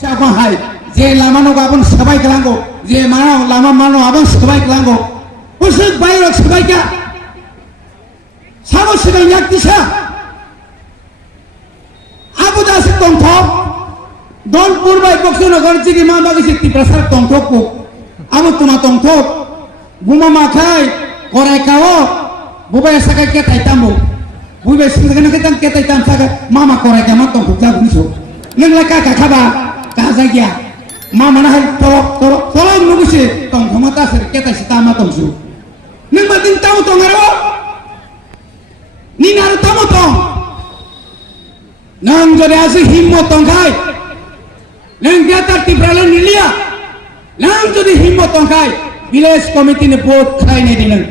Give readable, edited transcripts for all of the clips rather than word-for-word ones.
Hai, je lama no abang sebaik kelanggo, je mana lama mano abang sebaik kelanggo. Usut bayar sebaiknya. Sama sedang yak disa. Abu dasar tongtok. Don purbai boxer nagar jigi mama bagi sikti prasar tongtok ko. Abu tuma tongtok. Buma makai, korai kau. Bubai sakai kita itamu. Bubai sekarang kita itam sakai mama korai kamu tongtok jago niso. Neng leka kakaba. Kazagia, mama nah tolong nunggu sih, tong mata kita si tamat tong su. Neng batin tahu tong aro, ni naru tamu tong. Neng jadi asih himmot tong kai, neng dia tertib ralan nilia, neng jadi himmot tong kai. Village committee ne vote kai ne dineng,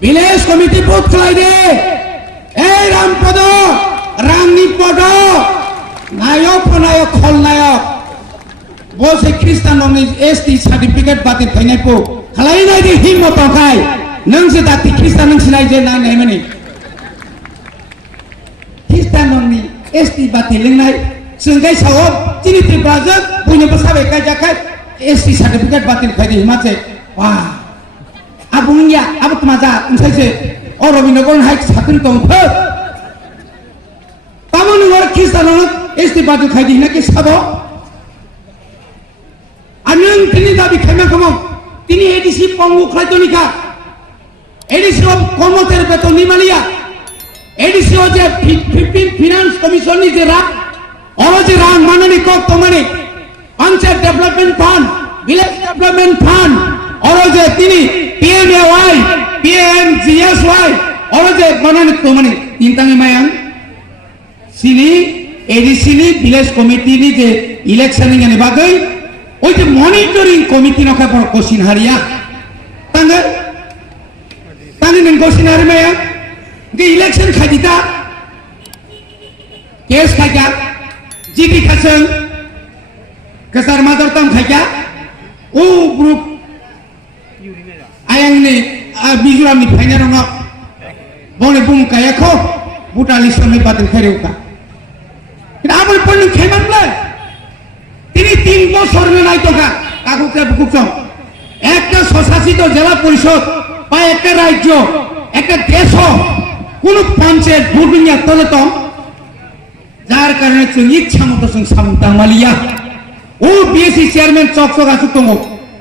village committee vote kai de. Rampodo, Rangnipodo. Nayok penayok khol nayok bose Kristen nomni ST certificate batin thainai po khalai nai di himmo tongkai nang se dati Kristen nang sinai je na nai mani Kristen nomni ST batin lingnai sunggai sawab chini triprazak punya pesabe kai jakai ST certificate batin khai di himache wah abungya abu tmaja unsai se orobinogon hai sakun tongkho tamon war Kristen Esti batu kaji nak sabo, anjing tini dah bikhana kamu, tini edisi panggu khai tu nikah, edisi komo terbeton ni malia, edisi oje 15 finance commission ni jerak, orang jerak mana ni kau tu mana, Panchayat Development Fund, Village Development Fund, orang je tini PMAY, PMGSY, orang je mana ni tu mana, tintang mayang, sini. ADC ni village committee ni je election ni ane bagai, oi je monitoring committee nak apa kosin haria, tangga neng kosin hari maya, ke election khajita, case khaja, GP khaseng, kesar madar tam khaja, group, ayang ni bijuram ni final orang, boleh bung kaya ko, buta lisam ni batin keriuka. Apa pun ni keman plan. Ini 3 বছর নাই টাকা কাকুকে বুকুচং একটা স্বশাসিত জেলা পরিষদ বা একটা রাজ্য একটা দেশ কোন পঞ্চায়েত ভোটনিয়া তলত যার কারণে जों ইচ্ছা মতো जों সামতাং মালিয়া ও বিএসসি চেয়ারম্যান চকচক আছে দङ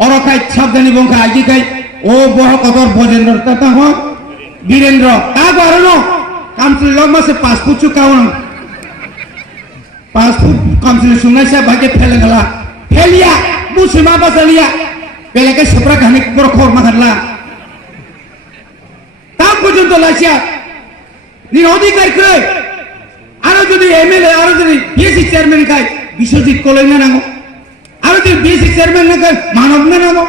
অরখাই সাবধানী বংখা আইজিকাই ও বহ কদর বজেন্দ্র তাতা হ বীরেন্দ্র তা বারনো কামসুল লমাসে passport চুকাওন Passport kamsil sungai saya bagi pelengala, pelia, musim apa salia, pelengke seprak kami berkhor makanlah. Tak pun lah siap, ni odi kerja, ada jadi MLA, ada jadi BSC chairman kai, Biswajit kolonnya nango, ada jadi BSC chairman nango, Manavna nango,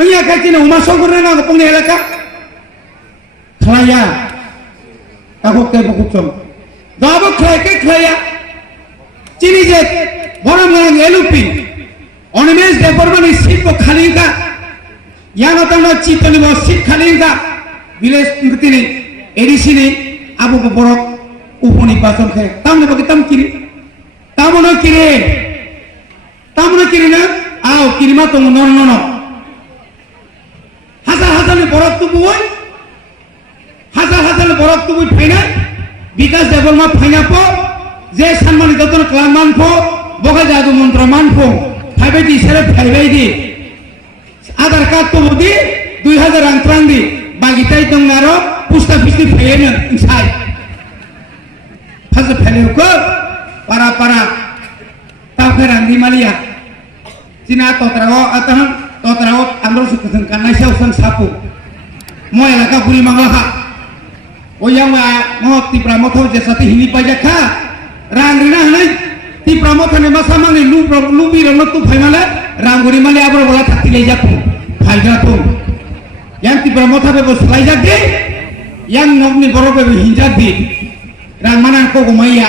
anya kai cina Umasongkur nango pengen elaka, kelaya, aku kebukucong, dah kelaya. Cini je, orang LUP, Onemes Department is seat for Kalinga, Yanatana Chitani was seat Kalinga, Village Mutini, Edisini, Abu Borok, Uponi Pasom, Tamu Kiri, Tamono Kirina, Au Kirimato, no. Hazan Borok to boy, Hazan Borok to boy Pena, because they were not pineapple. যে সম্মানিত তোর ক্লামান ফো বগা জাদু মন্ত্র মান ফো five দি সেরে five দি আধার card তো দি 2000 রাং ত্রাং দি বাগিতাই দং নারো পোস্ট অফিস দি ফাইয়েন ইনসাই ফাজ ফাইলেও কো পারা তাফেরান দি মালিয়া চিনা তত্রাও আন্দর সুকসন কানাই সাউসন সাপু মই এলাকা পুরি মাংলাহা ওয়াং মহ তিপ্রা মথ যে সাথে হিনি পাইজাখা Rang rina hanai ti pramotan ne masa mangi lubi rano tu phai male rang guri male abro bola thakti le japu phai japu yang ti pramota be bos lai jagi yang nogni boro be hinjat di rang manan ko gumaya